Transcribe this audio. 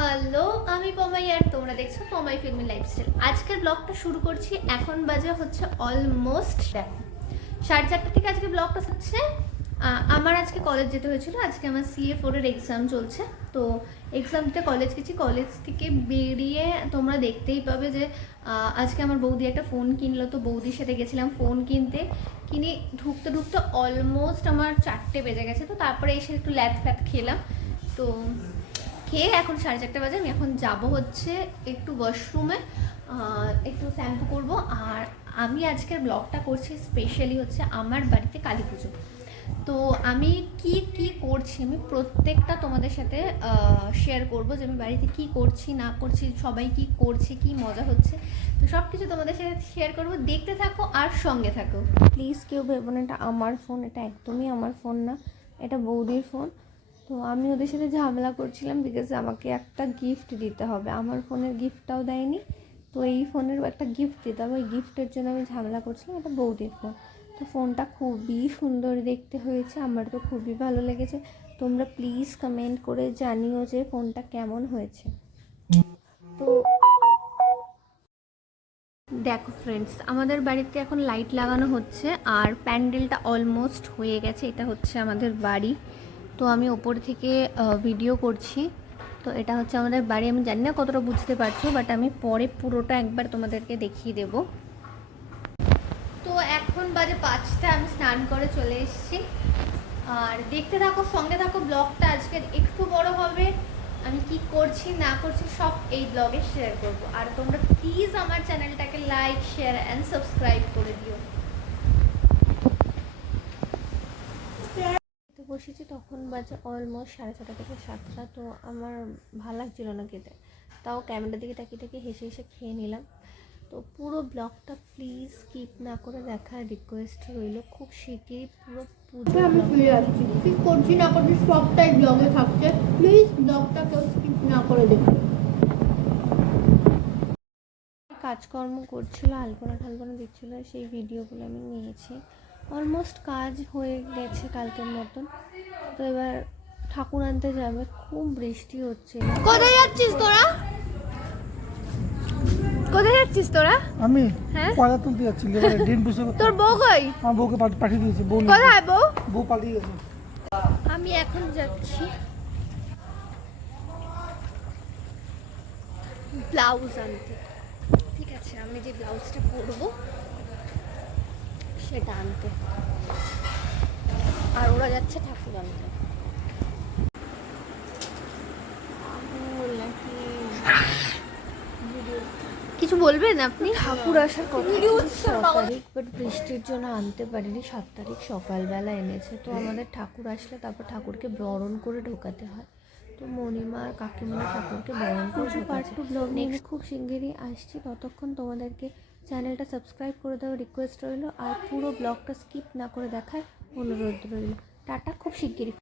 Hello, আমি পমাই আর তোমরা দেখছো পমাই ফিল্মি লাইফস্টাইল। আজকের ব্লগটা শুরু করছি। এখন বাজে হচ্ছে অলমোস্ট দেখো 4:30 থেকে আজকে ব্লগটা হচ্ছে। আমার আজকে কলেজ যেতে হয়েছিল। আজকে আমার CA4 এর এক্সাম চলছে, তো এক্সাম দিতে কলেজ গেছি। কলেজ থেকে বেরিয়ে তোমরা দেখতেই পাবে যে আজকে আমার বৌদি একটা ফোন কিনলো, তো বৌদির সাথে গেছিলাম ফোন কিনতে। কিনে ঢুকতে ঢুকতে অলমোস্ট আমার 4টে বেজে গেছে। তো তারপরে এসে একটু ল্যাদ ফ্যাদ খেলাম। তো খেয়ে এখন 4:30 বাজে। আমি এখন যাব হচ্ছে একটু ওয়াশরুমে, একটু শ্যাম্পু করব। আর আমি আজকের ব্লগটা করছি স্পেশালি হচ্ছে আমার বাড়িতে কালী পুজো। তো আমি কি কি করছি আমি প্রত্যেকটা তোমাদের সাথে শেয়ার করব, যে আমি বাড়িতে কি করছি না করছি, সবাই কি করছে, কি মজা হচ্ছে। তো সব কিছু তোমাদের সাথে শেয়ার করব, দেখতে থাকো আর সঙ্গে থাকো। প্লিজ কেউ ভেবো না এটা আমার ফোন, এটা একদমই আমার ফোন না, এটা বৌদির ফোন। তো আমি ওদের সাথে ঝামেলা করছিলাম বিকজ আমাকে একটা গিফট দিতে হবে, আমার ফোনের গিফটটাও দেয়নি। তো এই ফোনের একটা গিফট দিতে হবে, ওই গিফটের জন্য আমি ঝামেলা করছিলাম। এটা বৌদির ফোন। তো ফোনটা খুবই সুন্দর দেখতে হয়েছে, আমার তো খুবই ভালো লেগেছে। তোমরা প্লিজ কমেন্ট করে জানিও যে ফোনটা কেমন হয়েছে। তো দেখো ফ্রেন্ডস, আমাদের বাড়িতে এখন লাইট লাগানো হচ্ছে আর প্যান্ডেলটা অলমোস্ট হয়ে গেছে। এটা হচ্ছে আমাদের বাড়ি। তো আমি ওপর থেকে ভিডিও করছি। তো এটা হচ্ছে আমাদের বাড়ি। আমি জানি না কতটা বুঝতে পারছো, বাট আমি পরে পুরোটা একবার তোমাদেরকে দেখিয়ে দেব। তো এখন বাজে 5টা, আমি স্নান করে চলে এসেছি। আর দেখতে থাকো, সঙ্গে থাকো। ব্লগটা আজকের একটু বড় হবে। আমি কি করছি না করছি সব এই ব্লগে শেয়ার করব। আর তোমরা প্লিজ আমার চ্যানেলটাকে লাইক, শেয়ার অ্যান্ড সাবস্ক্রাইব করে দিও। বসেছি তখন বাজে অলমোস্ট 6:30 থেকে 7টা। তো আমার ভালো লাগছিল না খেতে, তাও ক্যামেরার দিকে তাকিয়ে তাকিয়ে হেসে হেসে খেয়ে নিলাম। তো পুরো ব্লগটা প্লিজ স্কিপ না করে দেখার রিকোয়েস্ট রইল। খুব শীঘ্রই পুরো পুজো আমি ফিরে আসছি, কি করছি না করছি সবটাই ব্লগে থাকছে। প্লিজ ব্লগটা কেউ স্কিপ না করে দেখো। কাজকর্ম করছিল, আলপনা ঠালপনা দিচ্ছিল, সেই ভিডিওগুলো আমি নিয়েছি। অলমোস্ট কাজ হয়ে গেছে কালকের মতন। তো এবার ঠাকুর আনতে যাবে, খুব বৃষ্টি হচ্ছে। কোথায় যাচ্ছিস তোরা? কোথায় যাচ্ছিস তোরা? আমি হ্যাঁ কয়লা তুলতে যাচ্ছি, লেবারে ড্রেন বসে। তোর বউ কই? আমার বউকে পাঠিয়ে দিয়েছি। বউ কোথায় বউ? বউ পালিয়ে গেছে। আমি এখন যাচ্ছি ব্লাউজ আনতে। ঠিক আছে, আমি যে ব্লাউজটা পরবো সেটা আনতে। আর ওরা যাচ্ছে ঠাকুর আনতে। কিছু বলবেন আপনি? ঠাকুর আসার কথা ছিল 6 তারিখ, বাট বৃষ্টির জন্য আনতে পারিনি। 7 তারিখ সকালবেলা এনেছে। তো আমাদের ঠাকুর আসলে তারপর ঠাকুরকে বরণ করে ঢোকাতে হয়। তো মণিমা আর কাকিমা ঠাকুরকে বরণ করে ঢোকাচ্ছে। ব্লগ নেক্সট খুব শিগগিরই আসছি। ততক্ষণ তোমাদেরকে চ্যানেলটা সাবস্ক্রাইব করে দেওয়ার রিকোয়েস্ট রইল, আর পুরো ব্লগটা স্কিপ না করে দেখার অনুরোধ রইল। টাটা, খুব শিগগিরই।